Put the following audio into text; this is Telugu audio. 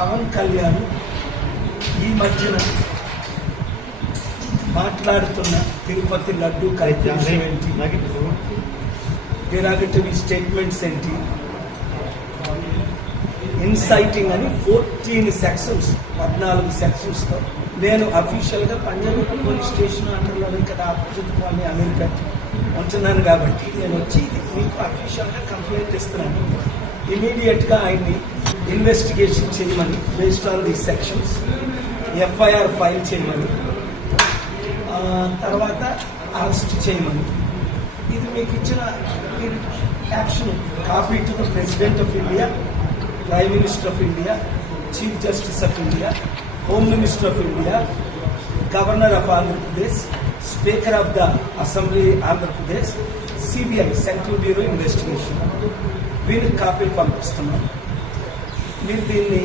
పవన్ కళ్యాణ్ ఈ మధ్యన మాట్లాడుతున్న తిరుపతి లడ్డు కార్యక్రమం ఏంటి, డిరాగటరీ స్టేట్మెంట్స్ ఏంటి, ఇన్సైటింగ్ అని 14 సెక్షన్స్తో నేను అఫీషియల్గా పంజాగుట్ట పోలీస్ స్టేషన్ అండర్లో ఇక్కడ ఆపోజిట్ కాలనీ అమెరికా ఉంటున్నాను కాబట్టి నేను వచ్చి మీకు అఫీషియల్గా కంప్లైంట్ ఇస్తున్నాను. ఇమీడియట్గా ఆయన్ని ఇన్వెస్టిగేషన్ చేయమని, based on the sections FIR file చేయమని, తర్వాత అరెస్ట్ చేయమని. ఇది మీకు ఇచ్చిన action copy to the president of India, prime minister of India, chief justice of India, home minister of India, governor of Andhra Pradesh, speaker of the assembly Andhra Pradesh, CBI central bureau investigation, వీరికి కాపీలు పంపిస్తున్నాం. మీరు దీన్ని